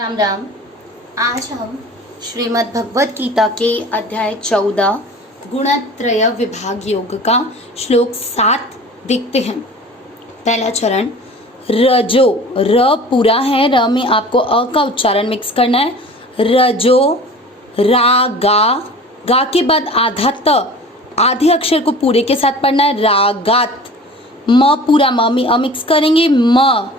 राम राम। आज हम श्रीमद् भगवत गीता के अध्याय 14 गुणत्रय विभाग योग का श्लोक 7 देखते हैं। पहला चरण रजो, र पूरा है, र में आपको अ का उच्चारण मिक्स करना है। रजो रा गा, गा के बाद आधा त, आधे अक्षर को पूरे के साथ पढ़ना है। रागात, म पूरा, म में अ मिक्स करेंगे। म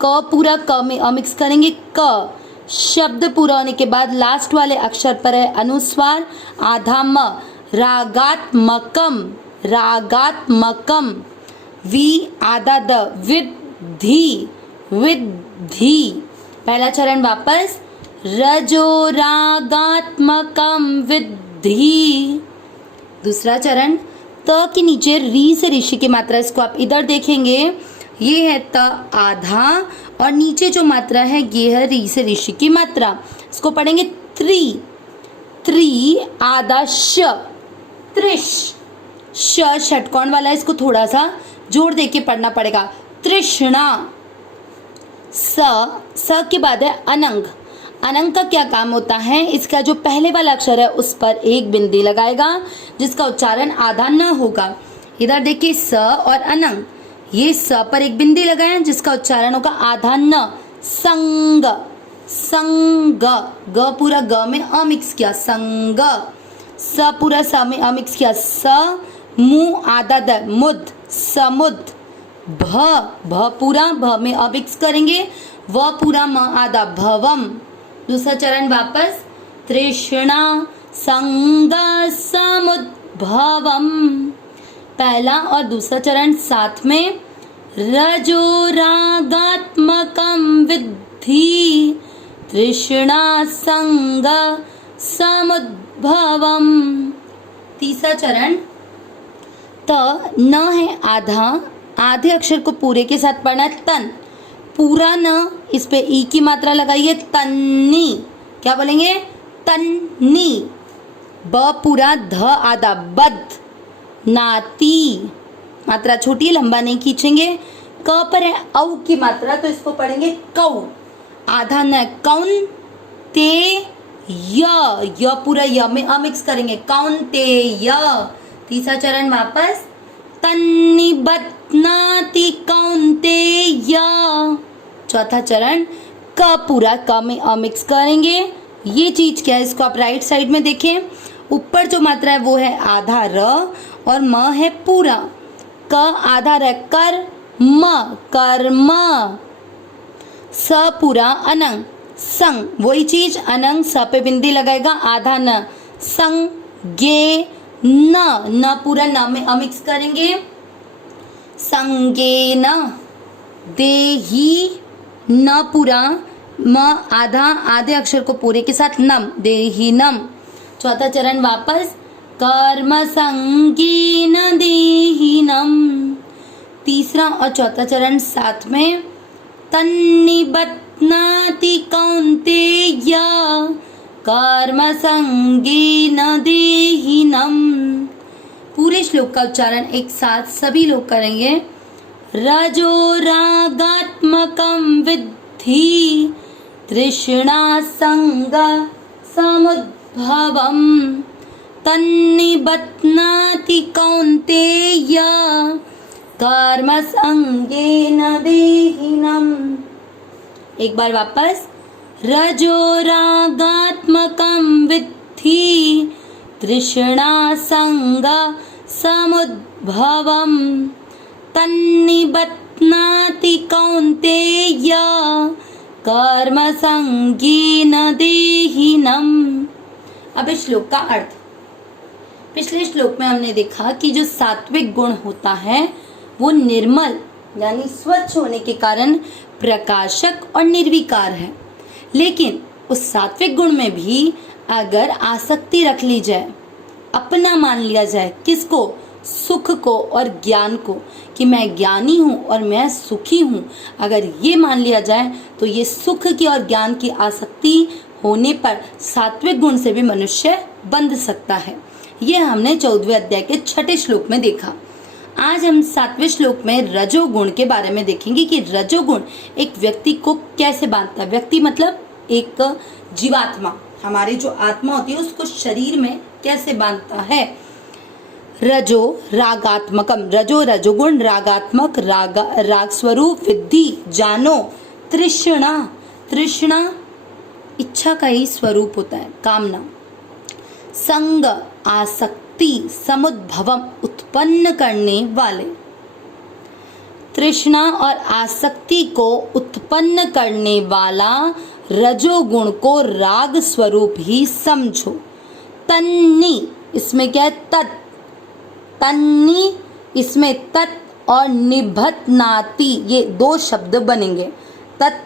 क पूरा, क में अ मिक्स करेंगे। क शब्द पूरा होने के बाद लास्ट वाले अक्षर पर है अनुस्वार, आधा म। रागात्मकम, रागात्मकम। वी आधा द, विद्धि, विद्धि। पहला चरण वापस, रजो रागात्मकम विद्धि। दूसरा चरण, त के नीचे री से ऋषि की मात्रा, इसको आप इधर देखेंगे, ये है त आधा और नीचे जो मात्रा है ये है री से ऋषि की मात्रा। इसको पढ़ेंगे त्रि, त्रि आधा श, त्रिश। श षटकोण वाला है, इसको थोड़ा सा जोर देके पढ़ना पड़ेगा। तृष्णा। स के बाद है अनंग। अनंग का क्या काम होता है, इसका जो पहले वाला अक्षर है उस पर एक बिंदी लगाएगा जिसका उच्चारण आधा न होगा। इधर देखिए स और अनंग, ये स पर एक बिंदी लगाएं जिसका उच्चारण होगा आधा न। संग, संग, ग पूरा ग में अ मिक्स किया, संग। स पूरा स में अ मिक्स किया, स। मु आधा द, मुद, समुद। भ, भ पूरा, भ में अ मिक्स करेंगे। व पूरा, म आधा, भवम। दूसरा चरण वापस, तृष्णा संग समुद्भवम। पहला और दूसरा चरण साथ में, रजो रागात्मकम विद्धि तृष्णा संग समुद्भवम। तीसरा चरण, त न है आधा, आधे अक्षर को पूरे के साथ पढ़ना है। तन पूरा न, इस पे ई की मात्रा लगाइए, तन्नी। क्या बोलेंगे, तन्नी। ब पूरा, ध आधा, बद, नाती। मात्रा छोटी है, लंबा नहीं खींचेंगे। क पर है औ की मात्रा, तो इसको पढ़ेंगे कौ, आधा न। कौन ते य पूरा, य में अ मिक्स करेंगे, कौन ते य। तीसरा चरण वापस, तन्नी बदनाति कौन्तेय। चौथा चरण, क पूरा, क में अ मिक्स करेंगे। ये चीज क्या है, इसको आप राइट साइड में देखें, ऊपर जो मात्रा है वो है आधा र और म है पूरा। क आधा र, कर म, कर्म। स पूरा, अनंग, संग, वही चीज, अनंग, स पे बिंदी लगाएगा, आधा न। संगे न पूरा, न में अ मिक्स करेंगे, संगे न। देही न पूरा, म आधा, आधे अक्षर को पूरे के साथ नम, देहीनम। चौथा चरण वापस, कर्म संगीन देहीनम। तीसरा और चौथा चरण साथ में, तन्निबध्नाति कौन्तेय कर्म संगीन देहीनम। पूरे श्लोक का उच्चारण एक साथ सभी लोग करेंगे। रजो रागात्मकम विद्धि तृष्णा संग समुद्भवम तन्निबध्नाति कौन्तेय कर्म संगेन देहिनम। एक बार वापस, रजो रागात्मकम विद्धि तृष्णा संग समुद्भवम तन्निबध्नाति कौन्तेय कर्म संगेन देहिनम। अब इस श्लोक का अर्थ, पिछले श्लोक में हमने देखा कि जो सात्विक गुण होता है वो निर्मल यानी स्वच्छ होने के कारण प्रकाशक और निर्विकार है, लेकिन उस सात्विक गुण में भी अगर आसक्ति रख ली जाए, अपना मान लिया जाए, किसको, सुख को और ज्ञान को, कि मैं ज्ञानी हूँ और मैं सुखी हूँ, अगर ये मान लिया जाए तो ये सुख की और ज्ञान की आसक्ति होने पर सात्विक गुण से भी मनुष्य बंध सकता है। ये हमने 14वें अध्याय के 6ठे श्लोक में देखा। आज हम 7वें श्लोक में रजोगुण के बारे में देखेंगे कि रजोगुण एक व्यक्ति को कैसे बांधता है। व्यक्ति मतलब एक जीवात्मा, हमारी जो आत्मा होती है उसको शरीर में कैसे बांधता है। रजो रागात्मकम, रजो रजोगुण रागात्मक, राग स्वरूप विद्धि जानो। तृष्णा, तृष्णा इच्छा का ही स्वरूप होता है, कामना। संग आसक्ति समुद्भवम, उत्पन्न करने वाले। तृष्णा और आसक्ति को उत्पन्न करने वाला रजोगुण को राग स्वरूप ही समझो। तन्नी, इसमें क्या है, तत्, तन्नी इसमें तत् और निभतनाति, ये दो शब्द बनेंगे। तत्,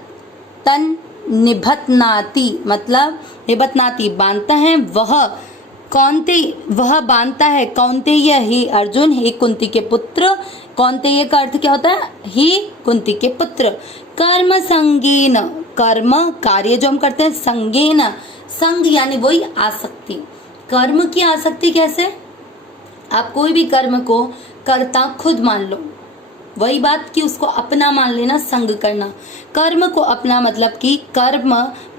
तन, निभतनाति मतलब निभतनाति बांधता है वह, कौनते, वह बांधता है कौनतेय ही अर्जुन, हे कुंती के पुत्र। कौनतेय का अर्थ क्या होता है, ही कुंती के पुत्र। कर्म संगेन, कर्म कार्य जो हम करते हैं, संगेन, संग यानी वही आसक्ति। कर्म की आसक्ति कैसे, आप कोई भी कर्म को कर्ता खुद मान लो, वही बात कि उसको अपना मान लेना, संग करना। कर्म को अपना मतलब कि कर्म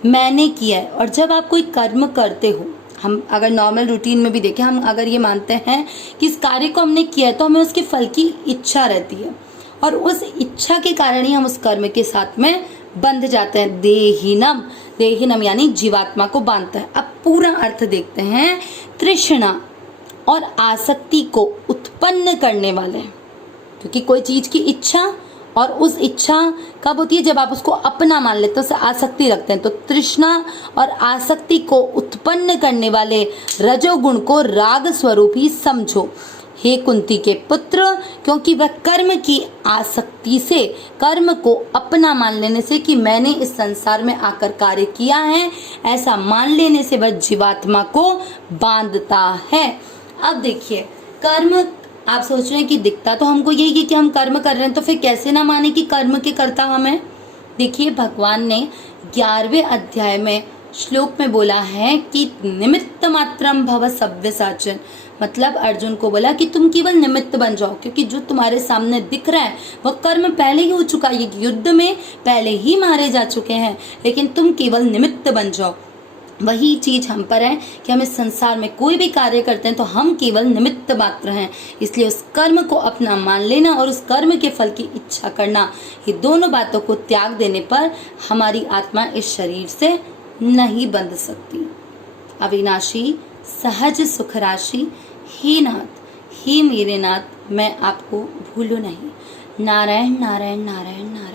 मैंने किया है। और जब आप कोई कर्म करते हो, हम अगर नॉर्मल रूटीन में भी देखें, हम अगर ये मानते हैं कि इस कार्य को हमने किया है तो हमें उसके फल की इच्छा रहती है, और उस इच्छा के कारण ही हम उस कर्म के साथ में बंध जाते हैं। देहिनम, देहिनम यानी जीवात्मा को बांधता है। अब पूरा अर्थ देखते हैं। तृष्णा और आसक्ति को उत्पन्न करने वाले, क्योंकि कोई चीज की इच्छा, और उस इच्छा कब होती है, जब आप उसको अपना मान लेते हो, उसे आसक्ति रखते हैं। तो तृष्णा और आसक्ति को उत्पन्न करने वाले रजोगुण को राग स्वरूप ही समझो, हे कुंती के पुत्र, क्योंकि वह कर्म की आसक्ति से, कर्म को अपना मान लेने से कि मैंने इस संसार में आकर कार्य किया है, ऐसा मान लेने से वह जीवात्मा को बांधता है। अब देखिए, कर्म, आप सोच रहे हैं कि दिखता तो हमको यही कि हम कर्म कर रहे हैं, तो फिर कैसे ना माने कि कर्म के कर्ता हम हैं। देखिए, भगवान ने 11वें अध्याय में श्लोक में बोला है कि निमित्त मात्रम भव सव्यसाचन, मतलब अर्जुन को बोला कि तुम केवल निमित्त बन जाओ, क्योंकि जो तुम्हारे सामने दिख रहा है वह कर्म पहले ही हो चुका है, युद्ध में पहले ही मारे जा चुके हैं, लेकिन तुम केवल निमित्त बन जाओ। वही चीज हम पर है कि हम इस संसार में कोई भी कार्य करते हैं तो हम केवल निमित्त मात्र हैं, इसलिए उस कर्म को अपना मान लेना और उस कर्म के फल की इच्छा करना, ये दोनों बातों को त्याग देने पर हमारी आत्मा इस शरीर से नहीं बंध सकती। अविनाशी सहज सुख राशि, हे नाथ, हे मेरे नाथ, मैं आपको भूलूं नहीं। नारायण नारायण नारायण नारायण।